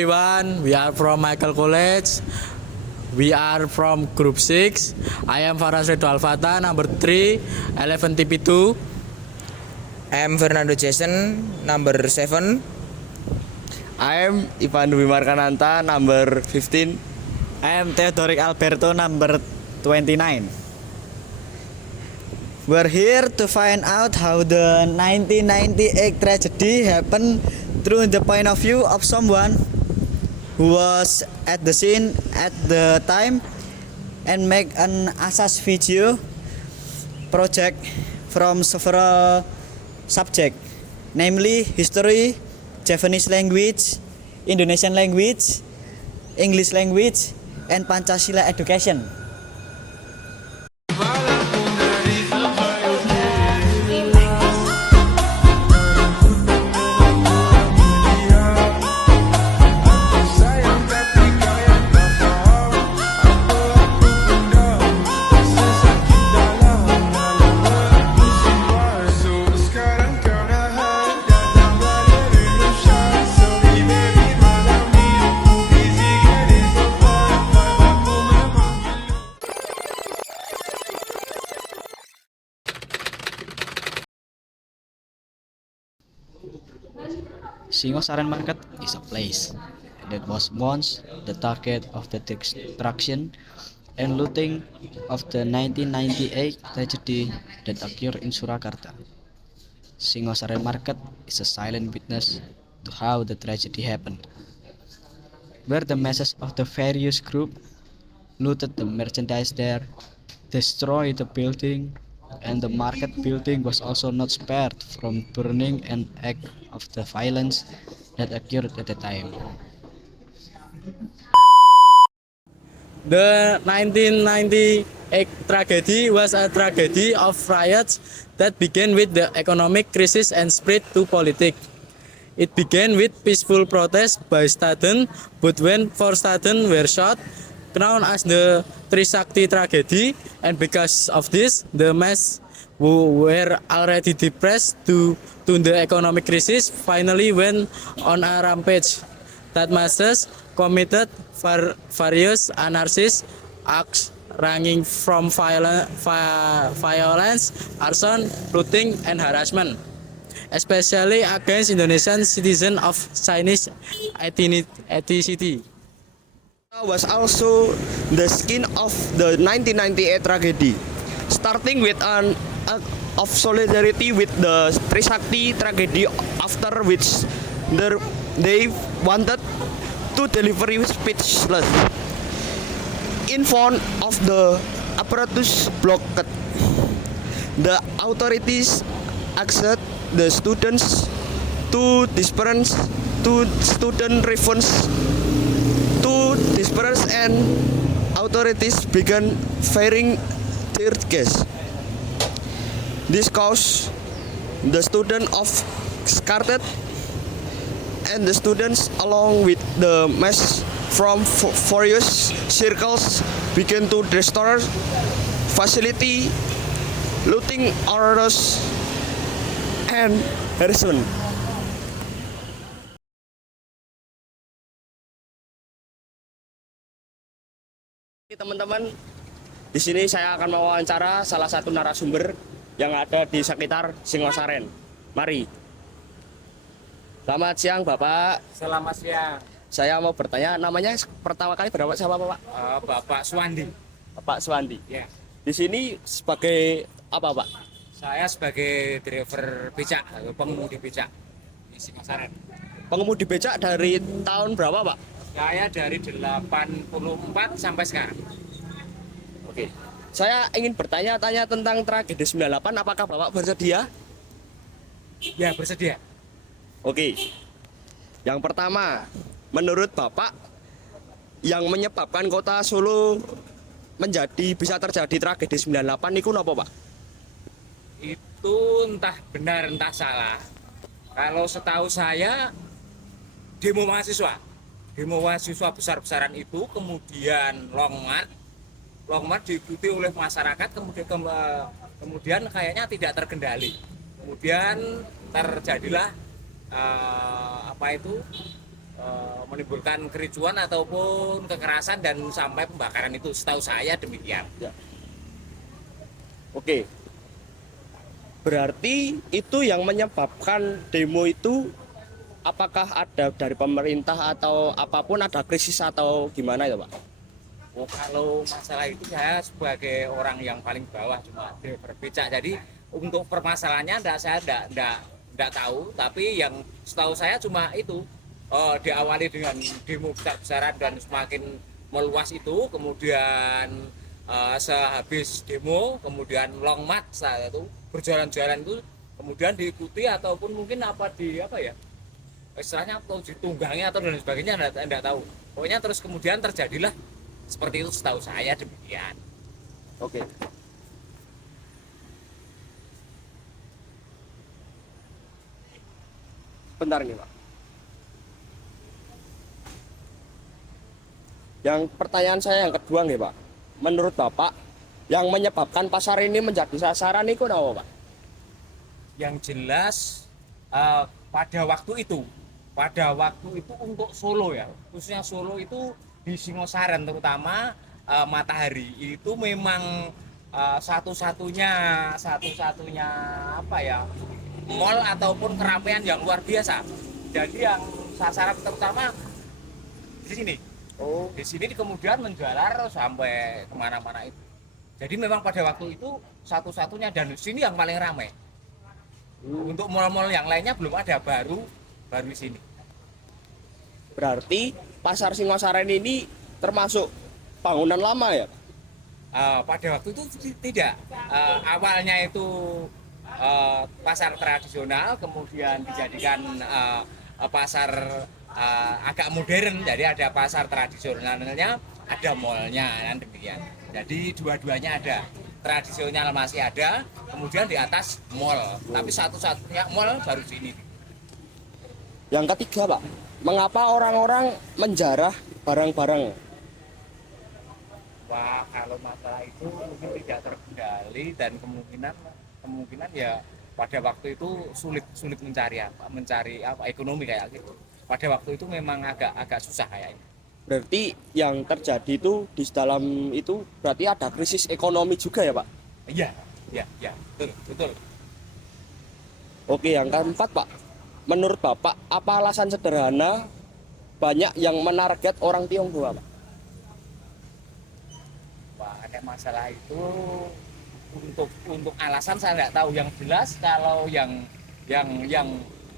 Everyone, we are from Michael College. We are from Group 6. I am Faras Redo Alfata, number 3, 11 TP2. I am Fernando Jason, number 7. I am Ivan Dwi Markananta, number 15. I am Theodoric Alberto, number 29. We're here to find out how the 1998 tragedy happened through the point of view of someone who was at the scene at the time and make an ASAS video project from several subjects, namely history, Japanese language, Indonesian language, English language, and Pancasila education. Singosaren Market is a place that was once the target of the destruction and looting of the 1998 tragedy that occurred in Surakarta. Singosaren Market is a silent witness to how the tragedy happened, where the masses of the various groups looted the merchandise there, destroyed the building, and the market building was also not spared from burning, an act of the violence that occurred at the time. The 1998 tragedy was a tragedy of riots that began with the economic crisis and spread to politics. It began with peaceful protests by students, but when 4 students were shot, known as the Trisakti tragedy, and because of this, the mass who were already depressed due to the economic crisis finally went on a rampage. That masses committed various anarchist acts ranging from violence, arson, looting, and harassment, especially against Indonesian citizens of Chinese ethnicity. Was also the skin of the 1998 tragedy, starting with an act of solidarity with the Trisakti tragedy, after which they wanted to deliver speechless in front of the apparatus blockade. The authorities asked the students to disperse, and authorities began firing tear gas. This caused the students of scattered, and the students along with the mass from various circles began to destroy facility, looting orders, and harassment. Teman-teman, di sini saya akan mewawancara salah satu narasumber yang ada di sekitar Singosaren. Mari. Selamat siang, Bapak. Selamat siang, Saya mau bertanya, namanya pertama kali berapa siapa, Pak? Bapak Suwandi. Bapak Suwandi. Ya, Di sini sebagai apa, Pak? saya sebagai driver becak atau pengemudi becak di Singosaren. Pengemudi becak dari tahun berapa, Pak? Saya dari 84 sampai sekarang. Oke. Saya ingin bertanya-tanya tentang tragedi 98, apakah Bapak bersedia? Ya, bersedia. Oke. Yang pertama, menurut Bapak, yang menyebabkan kota Solo bisa terjadi tragedi 98 itu apa, Pak? Itu entah benar entah salah. Kalau setahu saya demo mahasiswa besar-besaran itu, kemudian long march diikuti oleh masyarakat, kemudian kayaknya tidak terkendali. Kemudian terjadilah menimbulkan kericuan ataupun kekerasan dan sampai pembakaran itu, setahu saya demikian. Oke. Berarti itu yang menyebabkan demo itu apakah ada dari pemerintah atau apapun, ada krisis atau gimana ya Pak? Oh, kalau masalah itu saya sebagai orang yang paling bawah cuma driver becak. Jadi untuk permasalahannya saya enggak tahu, tapi yang setahu saya cuma itu diawali dengan demo besar-besaran dan semakin meluas itu, kemudian sehabis demo kemudian long march saya itu berjalan-jalan itu kemudian diikuti ataupun mungkin istilahnya atau ditunggangi atau dan sebagainya enggak tahu. Pokoknya terus kemudian terjadilah seperti itu, setahu saya demikian. Oke. Bentar nih Pak. Yang pertanyaan saya yang kedua nih Pak. Menurut Bapak, yang menyebabkan pasar ini menjadi sasaran itu apa Pak? Yang jelas pada waktu itu untuk Solo ya, khususnya Solo itu di Singosaren terutama Matahari itu memang satu-satunya mall ataupun keramaian yang luar biasa. Jadi yang sasaran terutama di sini. Di sini kemudian menjalar sampai kemana-mana itu. Jadi memang pada waktu itu satu-satunya dan di sini yang paling ramai. Untuk mall-mall yang lainnya belum ada, baru di sini. Berarti pasar Singosaren ini termasuk bangunan lama ya? Pada waktu itu tidak. Awalnya itu pasar tradisional, kemudian dijadikan pasar agak modern. Jadi ada pasar tradisionalnya, ada mallnya, dan demikian. Jadi dua-duanya ada. Tradisional masih ada, kemudian di atas mall. Tapi satu-satunya mall baru sini. Yang ketiga Pak, mengapa orang-orang menjarah barang-barang? Wah, kalau masalah itu mungkin tidak terkendali dan kemungkinan ya pada waktu itu sulit mencari ekonomi kayak gitu. Pada waktu itu memang agak susah kayaknya. Berarti yang terjadi itu di dalam itu berarti ada krisis ekonomi juga ya Pak? Iya, betul. Oke, yang keempat Pak, menurut Bapak apa alasan sederhana banyak yang menarget orang Tionghoa Pak? Wah, ada masalah itu untuk alasan saya nggak tahu. Yang jelas kalau yang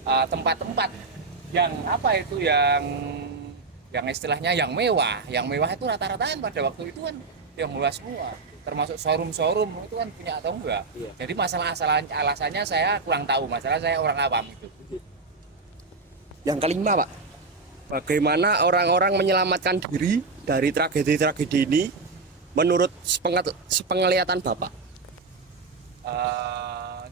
tempat-tempat yang yang istilahnya yang mewah itu rata-rata kan pada waktu itu kan yang mewah semua, termasuk showroom itu kan punya atau enggak. Iya. Jadi masalah alasannya saya kurang tahu, masalah saya orang awam itu. Yang kelima Pak, bagaimana orang-orang menyelamatkan diri dari tragedi-tragedi ini menurut sepenglihatan Bapak?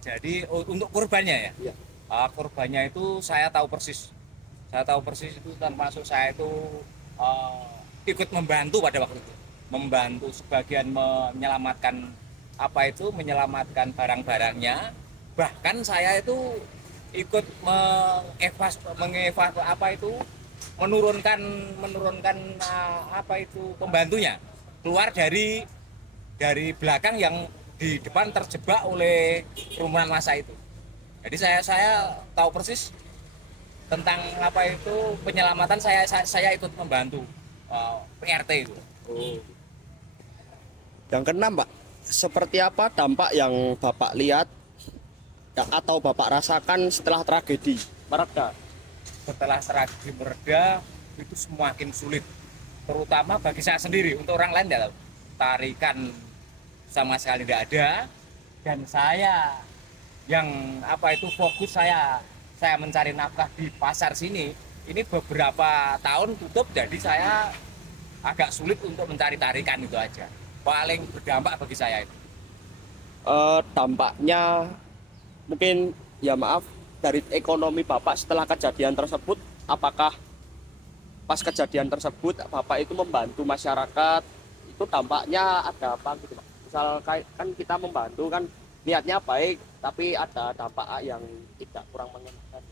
Jadi untuk korbannya ya, iya. Korbannya itu saya tahu persis itu, termasuk saya itu ikut membantu pada waktu itu, membantu sebagian menyelamatkan barang-barangnya. Bahkan saya itu ikut menurunkan pembantunya keluar dari belakang yang di depan terjebak oleh kerumunan massa itu. Jadi saya tahu persis tentang penyelamatan. Saya ikut membantu PRT itu. Yang keenam Pak, seperti apa dampak yang Bapak lihat atau Bapak rasakan setelah tragedi mereda? Setelah tragedi mereda itu semakin sulit, terutama bagi saya sendiri. Untuk orang lain tidak tahu, tarikan sama sekali tidak ada, dan saya yang fokus saya mencari nafkah di pasar sini. Ini beberapa tahun tutup, jadi saya agak sulit untuk mencari tarikan, itu aja paling berdampak bagi saya itu. Dampaknya mungkin ya maaf dari ekonomi Bapak setelah kejadian tersebut, apakah pas kejadian tersebut Bapak itu membantu masyarakat, itu dampaknya ada apa gitu Pak? Misal kan kita membantu kan niatnya baik, tapi ada dampak yang tidak kurang mengenakan.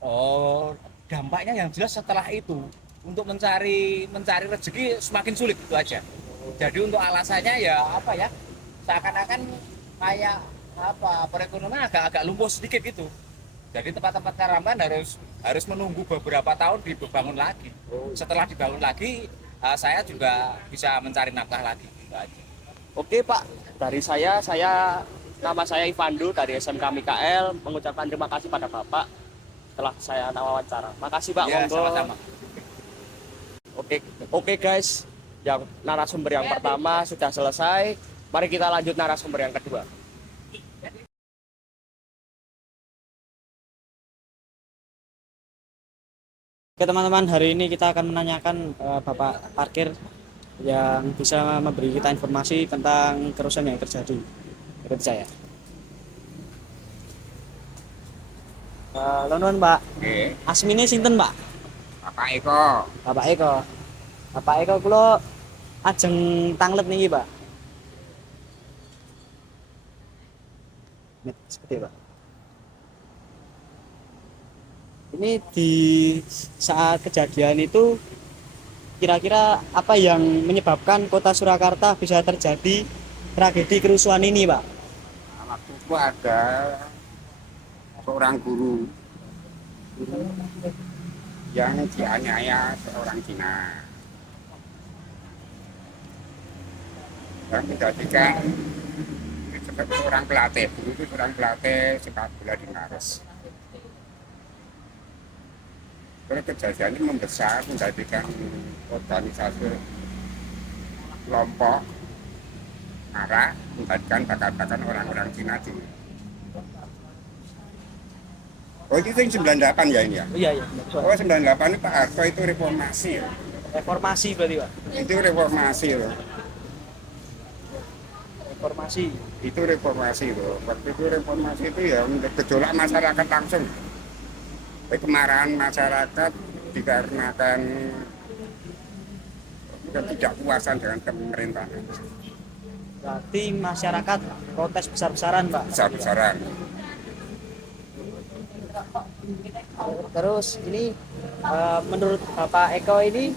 Oh, dampaknya yang jelas setelah itu untuk mencari rezeki semakin sulit itu aja. Jadi untuk alasannya ya apa ya, seakan-akan kayak apa, perekonomian agak lumpuh sedikit gitu. Jadi tempat-tempat Karamban harus menunggu beberapa tahun dibangun lagi. Setelah dibangun lagi, saya juga bisa mencari nafkah lagi gitu aja. Oke Pak, dari saya nama saya Ivando dari SMK Mikael mengucapkan terima kasih pada Bapak setelah saya wawancara. Makasih Pak, Ya, monggo. sama-sama. Oke guys, yang narasumber yang pertama sudah selesai. Mari kita lanjut narasumber yang kedua. Oke teman-teman, hari ini kita akan menanyakan Bapak parkir yang bisa memberi kita informasi tentang kerusuhan yang terjadi. Ikut saya. Nuwun Pak. Nggih, Asmine sinten Pak? Bapak Eko. Bapak Eko. Bapak Eko kula ajeng tanglet niki Pak. Seperti Pak. Ini di saat kejadian itu kira-kira apa yang menyebabkan kota Surakarta bisa terjadi tragedi kerusuhan ini Pak? Waktu itu ada seorang guru yang dianiaya seorang Cina. Dan menjadikan seorang pelatih, guru itu seorang pelatih sepak bola di Maros. Terus kejadian ini membesar, menjadikan organisasi kelompok marah, menjadikan bakar-bakar orang-orang Cina di. Oh itu yang 98 ya ini ya? Iya iya. Oh 98 ini Pak Harto itu reformasi ya? Reformasi berarti Pak. Itu reformasi loh. Reformasi. Itu reformasi loh. Waktu itu reformasi itu ya untuk gejolak masyarakat langsung. Kemarahan masyarakat dikarenakan ketidakpuasan dengan pemerintahan. Berarti masyarakat protes besar-besaran Pak. Besar-besaran. Terus ini menurut Bapak Eko ini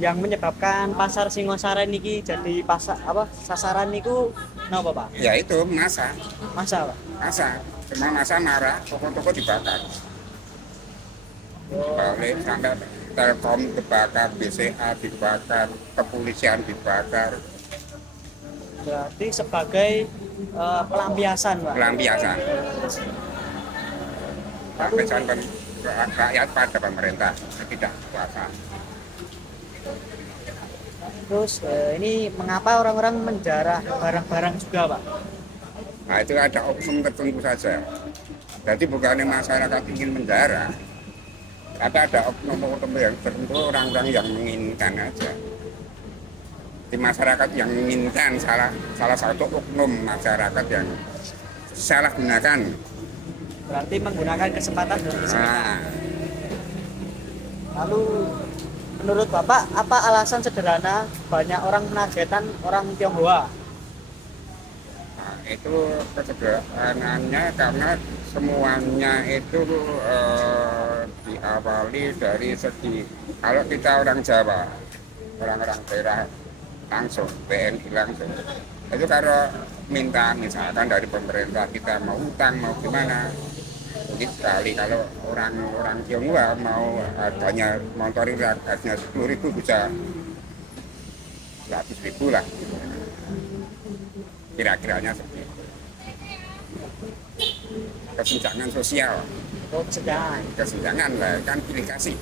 yang menyebabkan pasar Singosaren niki jadi pasar apa sasaran niku napa Pak? Ya itu masa Masa Pak? semua masa marah, toko-toko dibakar. Balik sampai Telkom dibakar, BCA dibakar, kepolisian dibakar, Berarti sebagai pelampiasan Pak. pelampiasan. Pelampiasan rakyat pada pemerintah tidak kuasa. Terus ini mengapa orang-orang menjarah barang-barang juga Pak? Nah itu ada oknum tertentu saja. Jadi bukannya masyarakat ingin menjarah, tapi ada oknum-oknum yang tertentu, orang-orang yang menginginkan aja. Di masyarakat yang menginginkan salah satu oknum masyarakat yang salah gunakan. Berarti menggunakan kesempatan dan Nah, Lalu menurut Bapak apa alasan sederhana banyak orang menargetkan orang Tionghoa? nah, itu kesederhanaannya karena semuanya itu diawali dari segi kalau kita orang Jawa, orang-orang daerah langsung, BNI langsung. Itu kalau minta misalkan dari pemerintah kita mau utang mau gimana, sedikit sekali. Kalau orang Tionghoa mau harganya motor ini harganya 10.000 bisa 100.000 lah. Kira-kiranya seperti itu. Kesenjangan sosial, Oh, kesenjangan. kesenjangan lah kan pilih kasih.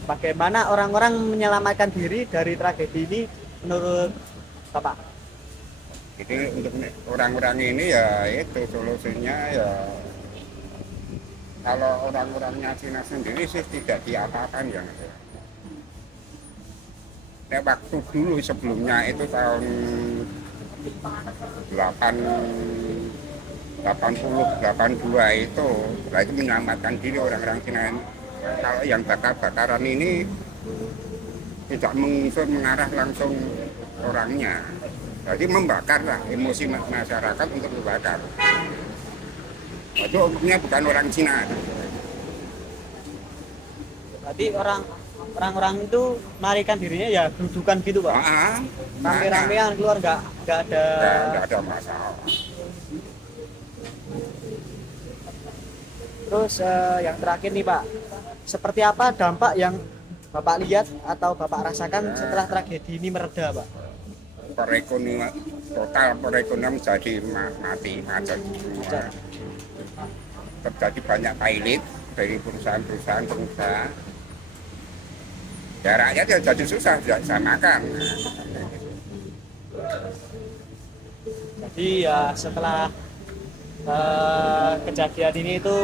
Bagaimana orang-orang menyelamatkan diri dari tragedi ini menurut Bapak? Jadi untuk orang-orang ini ya itu solusinya ya kalau orang-orangnya Cina sendiri sih tidak diapa-apakan ya. Ya waktu dulu sebelumnya itu tahun 82 itu, nah itu menyelamatkan diri orang-orang Cina ini. Kalau yang bakar-bakaran ini tidak mengunsur mengarah langsung orangnya. Jadi membakar lah emosi masyarakat untuk membakar. Itu umumnya bukan orang Cina. Berarti orang-orang itu melarikan dirinya ya dudukan gitu Pak. Rame-ramean keluar nggak ada. Nggak ada masalah. Terus yang terakhir nih Pak, seperti apa dampak yang Bapak lihat atau Bapak rasakan setelah tragedi ini mereda Pak? Perekonomian total perekonomian jadi mati macet semua. Terjadi banyak pilot dari perusahaan-perusahaan pengusaha. Ya rakyat ya jadi susah, tidak bisa makan. Jadi ya setelah kejadian ini itu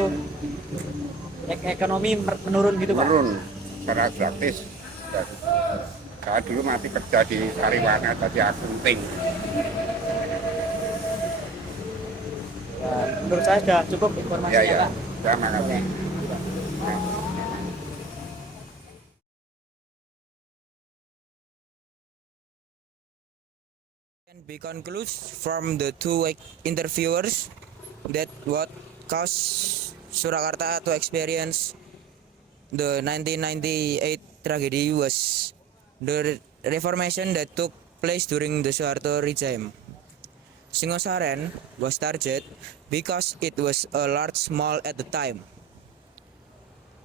ekonomi menurun gitu Pak? Menurun secara drastis. Saya dulu masih kerja di Sariwana, jadi akunting. Ya, menurut saya sudah cukup informasinya Ya, Pak. terima kasih. Can be concluded from the two interviewers that what caused Surakarta to experience the 1998 tragedy was the reformation that took place during the Soeharto regime. Singosaren was targeted because it was a large mall at the time.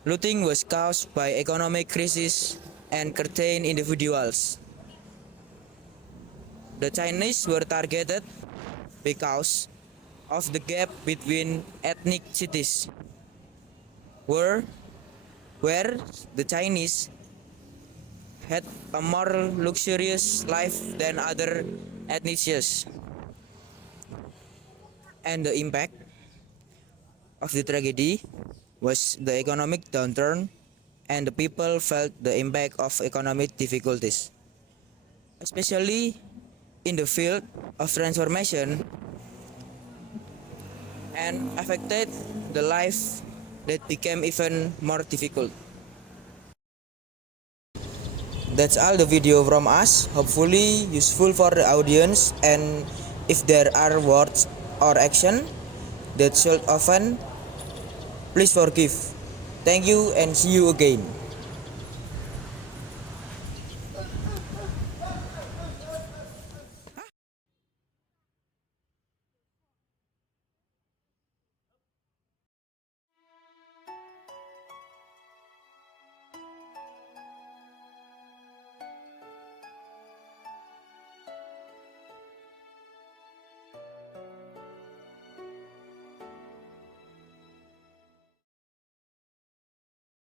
Looting was caused by economic crisis and certain individuals. The Chinese were targeted because of the gap between ethnic cities, where the Chinese had a more luxurious life than other ethnicities. And the impact of the tragedy was the economic downturn, and the people felt the impact of economic difficulties, especially in the field of transformation, and affected the life that became even more difficult. That's all the video from us, hopefully useful for the audience, and if there are words or action that should offend, please forgive. Thank you and see you again.